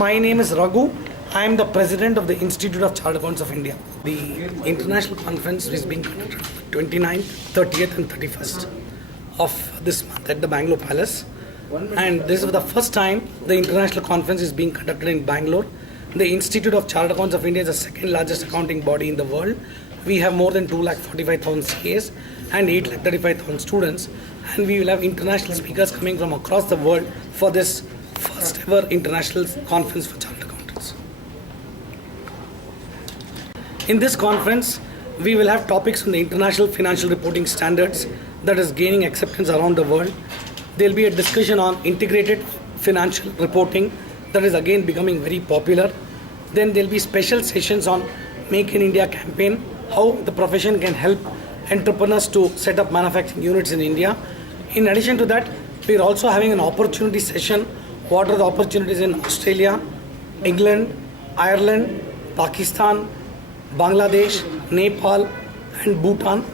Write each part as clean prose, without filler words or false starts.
My name is Raghu. I am the president of the Institute of Chartered Accountants of India. The international conference is being conducted on the 29th, 30th and 31st of this month at the Bangalore Palace. And this is the first time the international conference is being conducted in Bangalore. The Institute of Chartered Accountants of India is the second largest accounting body in the world. We have more than 2,45,000 CAs and 8,35,000 students. And we will have international speakers coming from across the world for this first ever international conference for chartered accountants. In this conference, we will have topics on the international financial reporting standards that is gaining acceptance around the world. There will be a discussion on integrated financial reporting that is again becoming very popular. Then there will be special sessions on Make in India campaign, how the profession can help entrepreneurs to set up manufacturing units in India. In addition to that, we are also having an opportunity session. What are the opportunities in Australia, England, Ireland, Pakistan, Bangladesh, Nepal and Bhutan.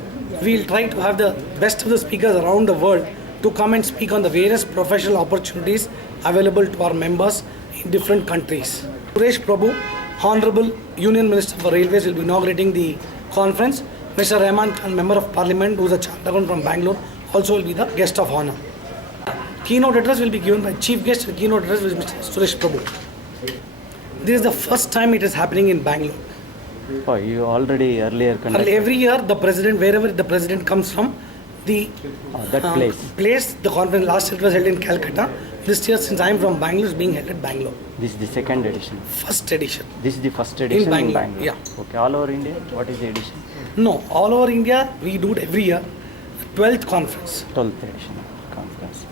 We will try to have the best of the speakers around the world to come and speak on the various professional opportunities available to our members in different countries. Suresh Prabhu, Honorable Union Minister for Railways, will be inaugurating the conference. Mr. Rahman Khan, Member of Parliament, who is a chartered accountant from Bangalore, also will be the guest of honor. Keynote address will be given by Chief Guest and keynote address will be Mr. Suresh Prabhu. This is the first time it is happening in Bangalore. Oh, you already earlier conducted? Every year, the president, wherever the president comes from, the place, the conference, last year it was held in Calcutta. This year, since I am from Bangalore, is being held at Bangalore. This is the second edition? First edition. This is the first edition in Bangalore? Yeah. Okay, all over India, what is the edition? No, all over India, we do it every year. 12th conference. 12th edition conference.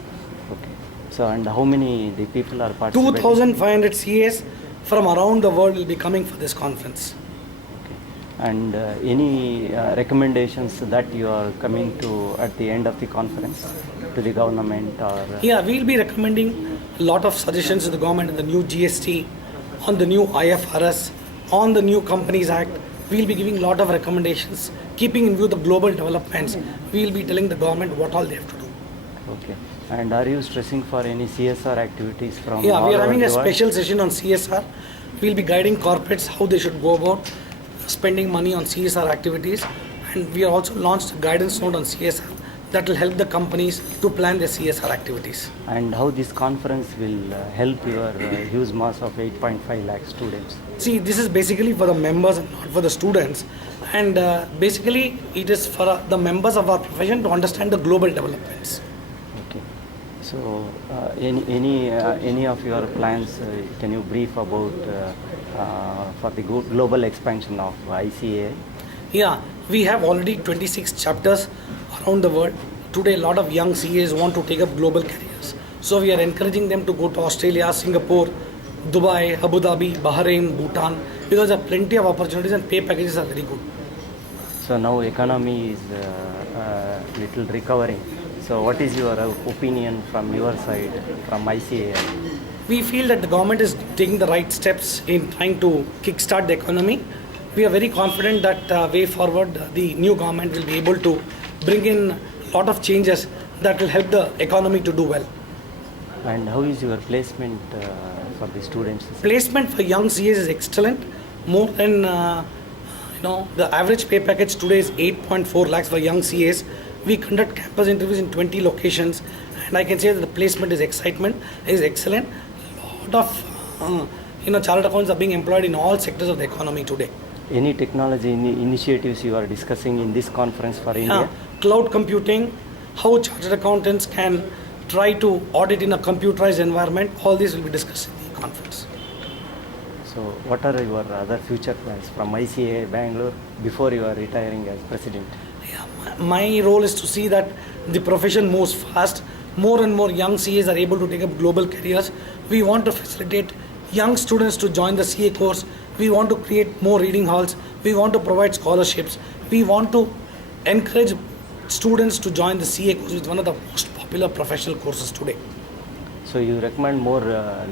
Okay. So, and how many the people are participating? 2,500 CAs from around the world will be coming for this conference. Okay. And any recommendations that you are coming to at the end of the conference to the government or? Yeah, we will be recommending a lot of suggestions to the government on the new GST, on the new IFRS, on the new Companies Act. We will be giving a lot of recommendations, keeping in view the global developments. We will be telling the government what all they have to do. Okay. And are you stressing for any CSR activities from? Yeah, we are having a special session on CSR. We will be guiding corporates how they should go about spending money on CSR activities. And we have also launched a guidance note on CSR that will help the companies to plan their CSR activities. And how this conference will help your huge mass of 8.5 lakh students? See, this is basically for the members and not for the students. And basically, it is for the members of our profession to understand the global developments. Okay. So, any of your plans, can you brief about for the global expansion of ICAI? Yeah, we have already 26 chapters around the world. Today, a lot of young CAs want to take up global careers. So, we are encouraging them to go to Australia, Singapore, Dubai, Abu Dhabi, Bahrain, Bhutan, because there are plenty of opportunities and pay packages are very good. So, now economy is little recovering. So, what is your opinion from your side, from ICAI? We feel that the government is taking the right steps in trying to kickstart the economy. We are very confident that way forward, the new government will be able to bring in a lot of changes that will help the economy to do well. And how is your placement for the students? Placement for young CAs is excellent. More than, the average pay package today is 8.4 lakhs for young CAs. We conduct campus interviews in 20 locations. And I can say that the placement is excellent. A lot of, chartered accountants are being employed in all sectors of the economy today. Any technology initiatives you are discussing in this conference for India? Cloud computing, how chartered accountants can try to audit in a computerized environment, all these will be discussed in the conference. So what are your other future plans from ICAI Bangalore before you are retiring as president? Yeah, my role is to see that the profession moves fast. More and more young CAs are able to take up global careers. We want to facilitate young students to join the CA course. We want to create more reading halls. We want to provide scholarships. We want to encourage students to join the CA course, which is one of the most popular professional courses today. So you recommend more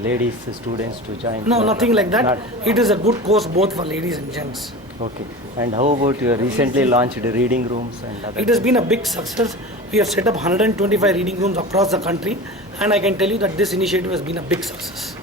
ladies students to join? No, nothing like that. It is a good course both for ladies and gents. Okay. And how about your recently launched reading rooms and other? It has been a big success. We have set up 125 reading rooms across the country, and I can tell you that this initiative has been a big success.